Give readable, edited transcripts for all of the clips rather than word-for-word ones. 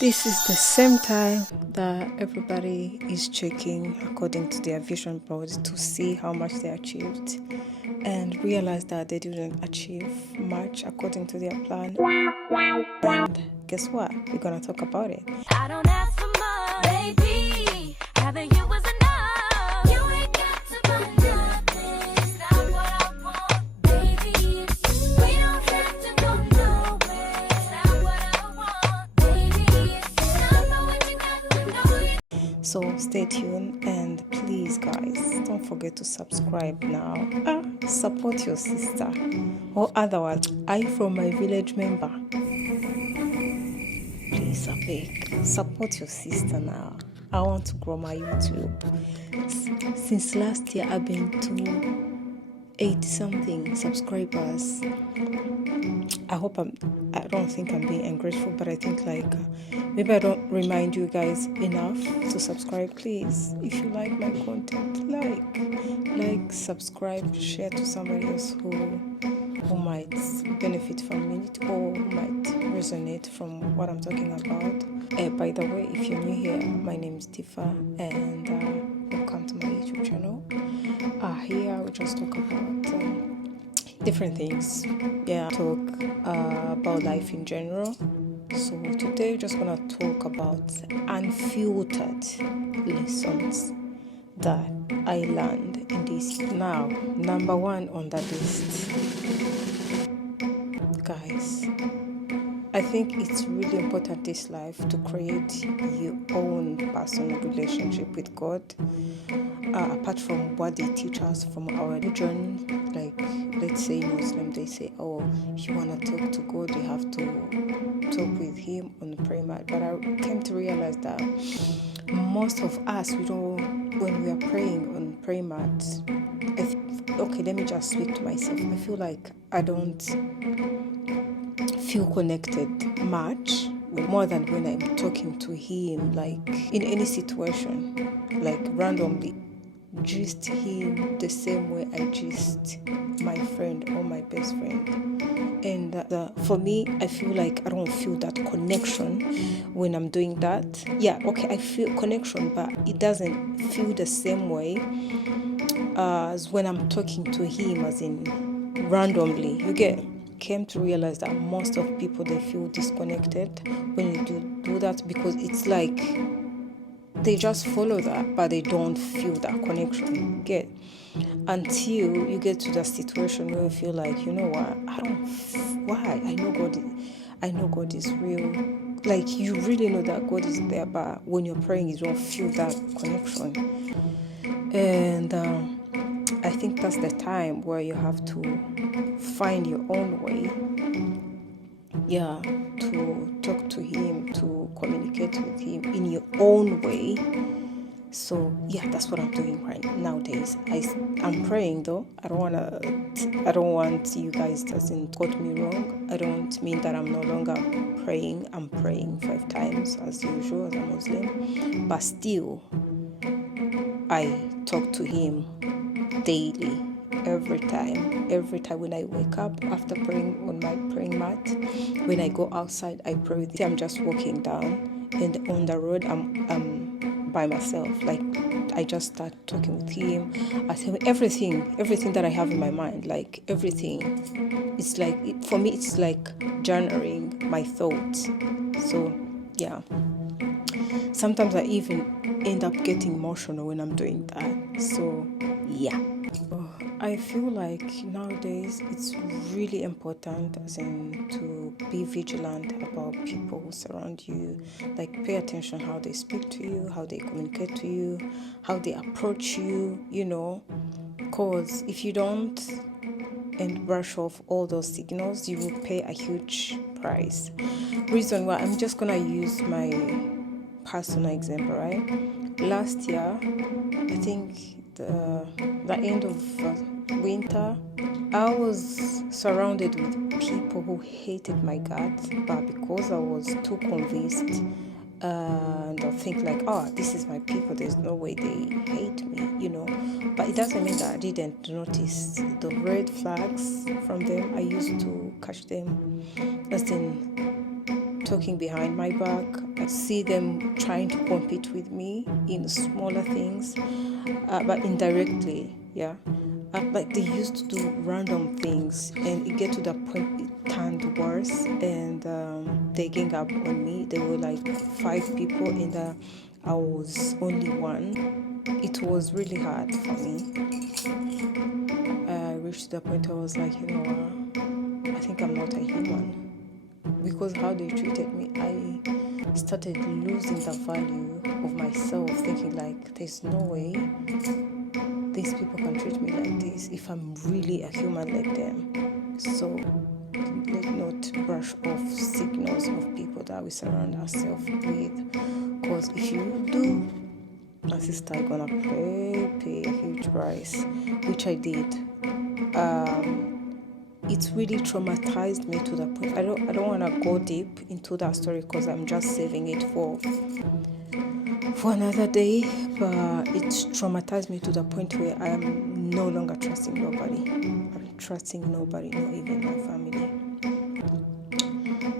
This is the same time that everybody is checking according to their vision boards to see how much they achieved and realize that they didn't achieve much according to their plan. And guess what? We're gonna talk about it. I don't ask for much, baby. Having you was enough. You ain't got to buy nothing. It's not what I want, baby. It's you. We don't have to go nowhere. It's not what I want, baby. It's not about what you got to know. So stay tuned and please, guys, don't forget to subscribe now. Support your sister, or otherwise, I from my village member. Please, I beg, support your sister now. I want to grow my YouTube. Since last year, I've been to 80 something subscribers. I don't think I'm being ungrateful, but I think maybe I don't remind you guys enough to subscribe. Please, if you like my content, like, subscribe, share to somebody else who might benefit from it or who might resonate from what I'm talking about. By the way, if you're new here, my name is Tifa and welcome to my YouTube channel. Here we just talk about different things. Talk about life in general. So today we're just gonna talk about unfiltered lessons that I learned in this. Now, number one on that list, guys, I think it's really important this life to create your own personal relationship with God. Apart from what they teach us from our religion, like let's say Muslim, they say, oh, if you want to talk to God, you have to talk with Him on the prayer mat. But I came to realize that most of us, when we are praying on prayer mat, okay, let me just speak to myself. I feel like I don't feel connected much more than when I'm talking to Him, like in any situation, like randomly. Gist Him the same way I gist my friend or my best friend. And for me, I feel like I don't feel that connection when I'm doing that. Yeah, okay, I feel connection, but it doesn't feel the same way as when I'm talking to Him, as in randomly. Came to realize that most of people, they feel disconnected when you do that, because it's like they just follow that, but they don't feel that connection. Until you get to that situation where you feel like, you know what, why? I know God is real. Like, you really know that God is there, but when you're praying, you don't feel that connection. And I think that's the time where you have to find your own way. To talk to Him, to communicate with Him in your own way. So that's what I'm doing right nowadays. I'm praying though. I don't want you guys doesn't quote me wrong. I don't mean that I'm no longer praying. I'm praying 5 times as usual as a Muslim, but still I talk to Him daily. Every time when I wake up after praying on my praying mat, when I go outside, I pray with Him. I'm just walking down, and on the road I'm by myself. Like, I just start talking with Him. I tell Him everything that I have in my mind, like everything. It's like, for me, it's like journaling my thoughts. So sometimes I even end up getting emotional when I'm doing that. So I feel like nowadays it's really important, as in, to be vigilant about people who surround you. Like, pay attention how they speak to you, how they communicate to you, how they approach you, because if you don't and brush off all those signals, you will pay a huge price. Reason why, I'm just gonna use my personal example, right? Last year, I think the end of winter, I was surrounded with people who hated my guts, but because I was too convinced and I think like, this is my people, there's no way they hate me, but it doesn't mean that I didn't notice the red flags from them. I used to catch them, as in talking behind my back. I see them trying to compete with me in smaller things, but indirectly, yeah. Like they used to do random things, and it get to the point it turned worse, and they gang up on me. There were like 5 people, and I was only one. It was really hard for me. I reached the point I was like, you know what? I think I'm not a human, because how they treated me, I started losing the value of myself, thinking like, there's no way these people can treat me like this if I'm really a human like them. So let not brush off signals of people that we surround ourselves with, because if you do, my sister, I'm gonna pay a huge price, which I did. It really traumatized me to the point. I don't want to go deep into that story because I'm just saving it for another day. But it traumatized me to the point where I am no longer trusting nobody. I'm trusting nobody, not even my family.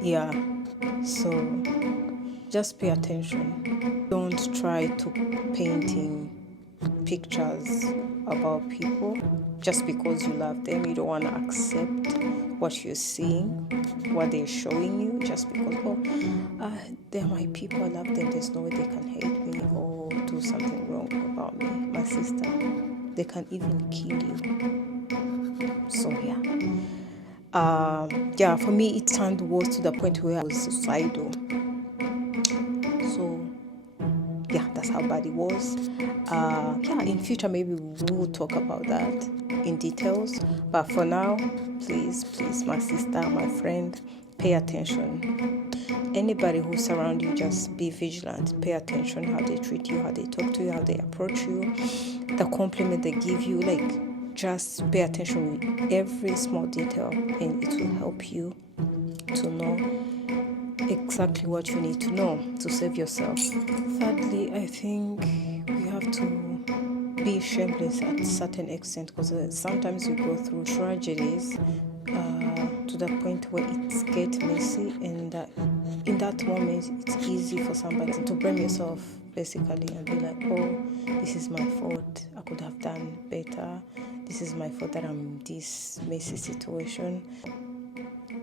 Yeah. So just pay attention. Don't try to painting pictures about people just because you love them. You don't want to accept what you're seeing, what they're showing you, just because they're my people, I love them, there's no way they can hate me or do something wrong about me. My sister, they can even kill you. So yeah, for me it turned worse to the point where I was suicidal. So yeah, that's how bad it was. Yeah, in future maybe we will talk about that in details. But for now, please, my sister, my friend, pay attention. Anybody who surround you, just be vigilant. Pay attention how they treat you, how they talk to you, how they approach you, the compliment they give you. Like, just pay attention with every small detail, and it will help you to know exactly what you need to know to save yourself. Thirdly, I think we have to be shameless at a certain extent, because sometimes we go through tragedies to the point where it gets messy, and in that moment it's easy for somebody to blame yourself basically and be like, oh, this is my fault, I could have done better, this is my fault that I'm in this messy situation.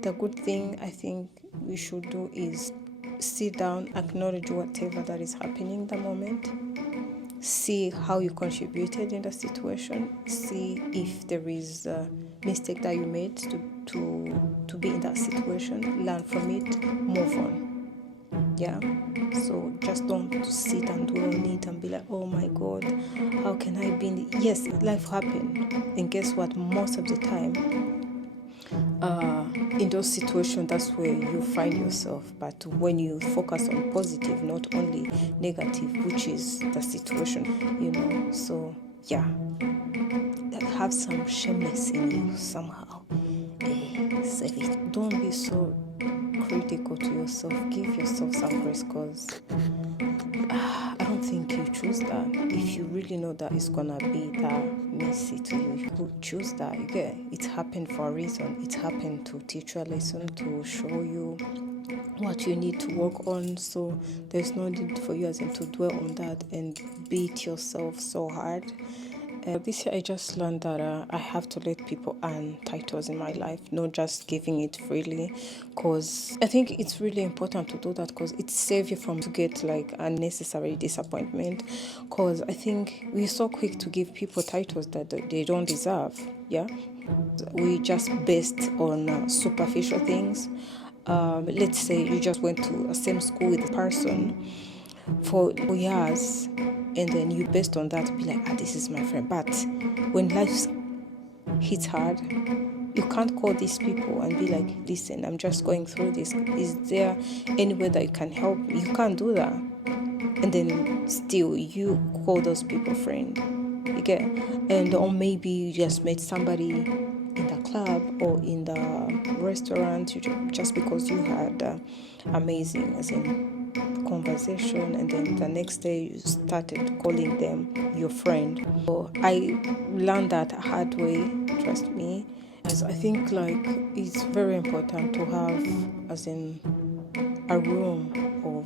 The good thing I think we should do is sit down, acknowledge whatever that is happening in the moment, see how you contributed in the situation, see if there is a mistake that you made to be in that situation, learn from it, move on. Yeah, so just don't sit and dwell on it and be like, oh my god, how can I be in yes, life happened, and guess what, most of the time in those situations, that's where you find yourself. But when you focus on positive, not only negative, which is the situation, so yeah, have some shameless in you somehow. Save it. Don't be so critical to yourself. Give yourself some grace, because I don't think you choose that. If you really know that it's gonna be that messy to you, you could choose that. Yeah, it happened for a reason. It happened to teach you a lesson, to show you what you need to work on. So there's no need for you as in to dwell on that and beat yourself so hard. This year I just learned that I have to let people earn titles in my life, not just giving it freely, because I think it's really important to do that, because it saves you from to get like unnecessary disappointment, because I think we're so quick to give people titles that they don't deserve. Yeah, we just based on superficial things. Let's say you just went to a same school with a person for years, and then you based on that be like, this is my friend. But when life hits hard, you can't call these people and be like, listen, I'm just going through this, is there any way that you can help me? You can't do that. And then still you call those people friend, you get. And or maybe you just met somebody in the club or in the restaurant, just because you had amazing as in conversation, and then the next day you started calling them your friend. So I learned that hard way, trust me. As I think like it's very important to have as in a room of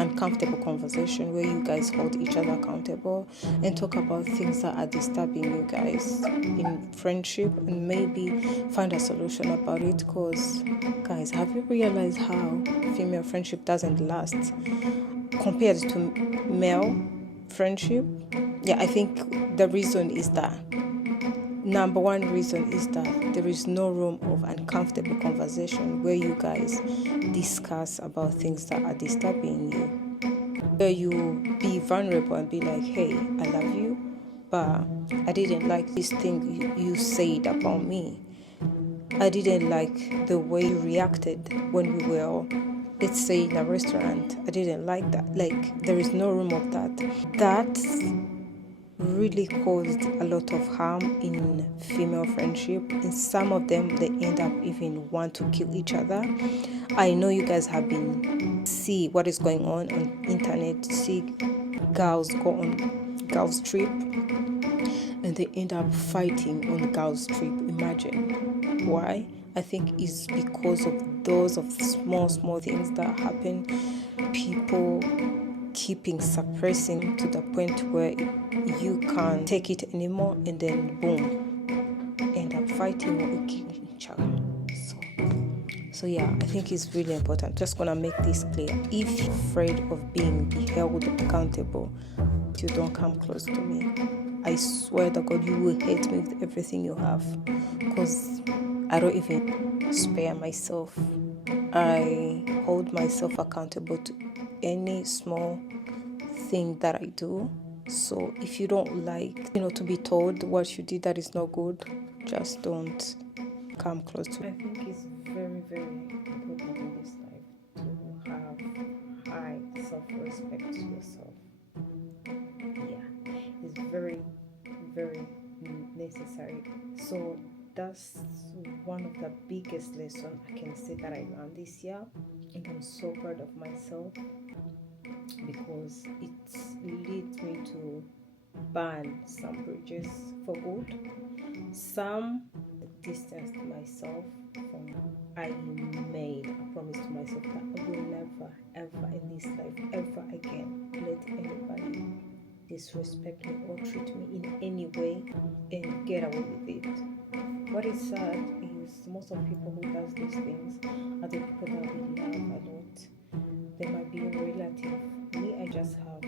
uncomfortable conversation where you guys hold each other accountable and talk about things that are disturbing you guys in friendship, and maybe find a solution about it. Because guys, have you realized how female friendship doesn't last compared to male friendship? Yeah, I think the reason is that number one reason is that there is no room of uncomfortable conversation where you guys discuss about things that are disturbing you, where you be vulnerable and be like, hey, I love you, but I didn't like this thing you said about me. I didn't like the way you reacted when we were, let's say, in a restaurant. I didn't like that. Like, there is no room of that. That really caused a lot of harm in female friendship, and some of them, they end up even want to kill each other. I know you guys have been see what is going on internet, see girls go on girls trip and they end up fighting on girls trip. Imagine why. I think it's because of those of small things that happen, people keeping suppressing to the point where you can't take it anymore, and then boom, end up fighting or killing each other. So yeah, I think it's really important. Just gonna make this clear. If you're afraid of being held accountable, you don't come close to me. I swear to God, you will hate me with everything you have, because I don't even spare myself. I hold myself accountable to any small thing that I do. So if you don't like, to be told what you did that is not good, just don't come close to me. I think it's very, very important in this life to have high self-respect to yourself. Yeah, it's very, very necessary. So that's one of the biggest lessons I can say that I learned this year, and I'm so proud of myself because it leads me to burn some bridges for good. Some distanced myself from. I made a promise to myself that I will never, ever in this life, ever again let anybody disrespect me or treat me in any way and get away with it. What is sad is most of people who does these things are the people that we love a lot. They might be a relative. Me, I just have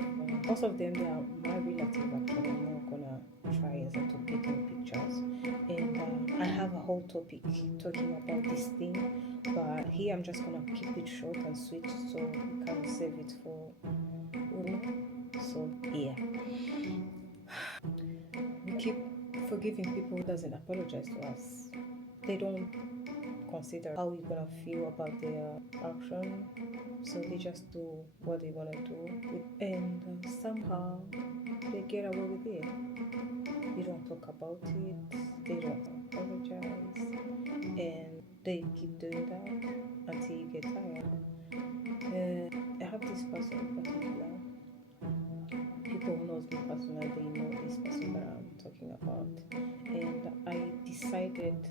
most of them. They are my relative. Actually, I'm not gonna try as to take any pictures. And I have a whole topic talking about this thing, but here I'm just gonna keep it short and sweet so we can save it for. So yeah, we keep forgiving people who doesn't apologize to us. They don't consider how we're gonna feel about their action, so they just do what they wanna do, and somehow they get away with it. They don't talk about it. They don't apologize, and they keep doing that until you get tired. I have this person in particular. People who knows me personally, they know this person that I'm talking about, and I decided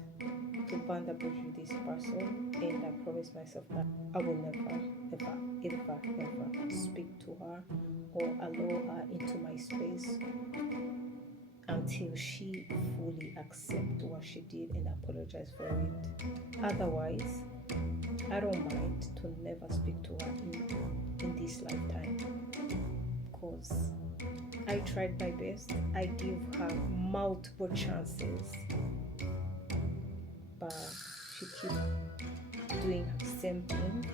to bond a bridge with this person, and I promised myself that I will never, ever speak to her or allow her into my space until she fully accepts what she did and apologize for it. Otherwise, I don't mind to never speak to her in this lifetime, because I tried my best. I give her multiple chances, but she keeps doing the same thing,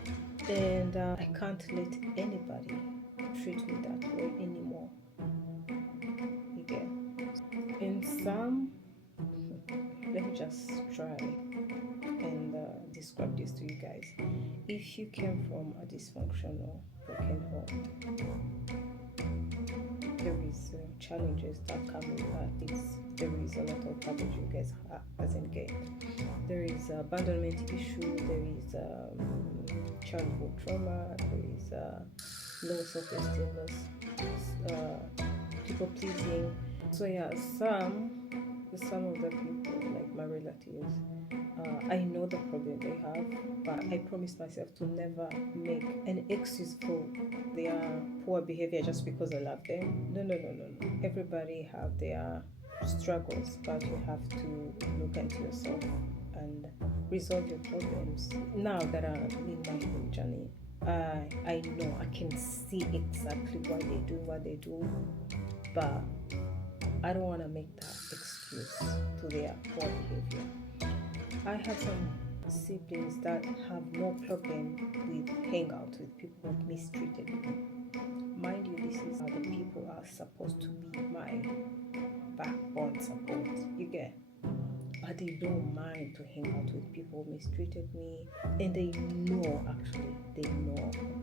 and I can't let anybody treat me that way anymore. Again, and some, let me just try and describe this to you guys. If you came from a dysfunctional, broken home, there is challenges that come with that. There is a lot of baggage you guys hasn't get. There is abandonment issue. There is childhood trauma. There is low self-esteem, people pleasing. So yeah, some with some of the people, like my relatives, I know the problem they have, but I promise myself to never make an excuse for their poor behavior just because I love them. No, no, no, no, no. Everybody have their struggles, but you have to look into yourself and resolve your problems. Now that I'm in my healing journey, I know I can see exactly why they do what they do, but I don't want to make that excuse to their poor behavior. I have some siblings that have no problem with hang out with people who mistreated me. Mind you, this is how the people are supposed to be my backbone support. You get? But they don't mind to hang out with people who mistreated me, and they know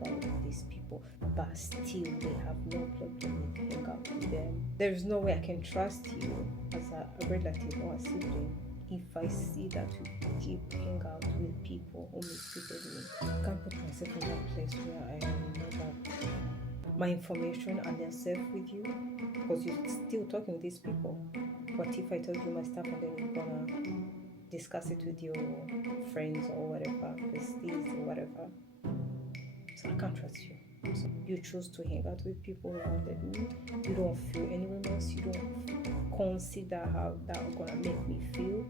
about these people, but still they have no problem with hang out with them. There's no way I can trust you as a relative or a sibling if I see that you keep hang out with people who mistreated me. I can't put myself in that place where I know that my information are not safe with you, because you're still talking to these people. What if I told you my stuff and then you're gonna discuss it with your friends or whatever, besties or whatever? So I can't trust you. So you choose to hang out with people who wanted me. You don't feel any remorse. You don't consider how that gonna make me feel,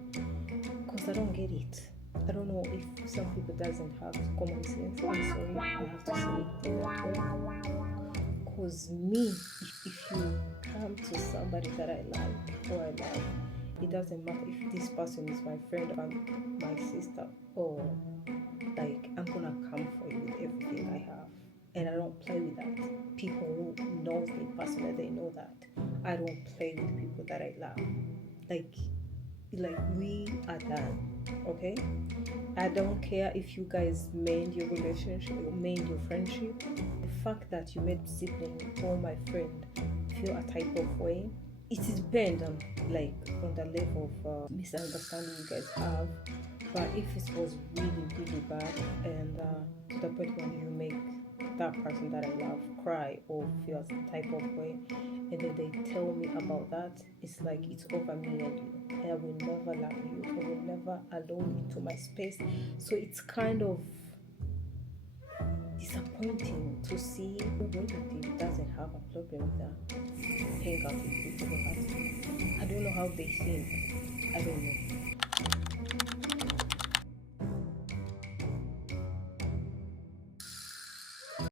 because I don't get it. I don't know if some people doesn't have common sense. I'm sorry, I have to say it that way. Because me, if you come to somebody that I like or I love, it doesn't matter if this person is my friend or my sister, or like, I'm gonna come for you with everything I have, and I don't play with that. People who knows me personally, they know that I don't play with people that I love. Like we are done, okay? I don't care if you guys mend your relationship or mend your friendship. The fact that you made sibling or my friend feel a type of way, it depends on the level of misunderstanding you guys have. But if it was really, really bad, and to the point when you make that person that I love cry or feel a type of way, and then they tell me about that, it's like it's over me and you. And I will never love you. I will never allow you into my space. So it's kind of disappointing to see a relative doesn't have a problem with that. Hang out with people who have. I don't know how they think. I don't know.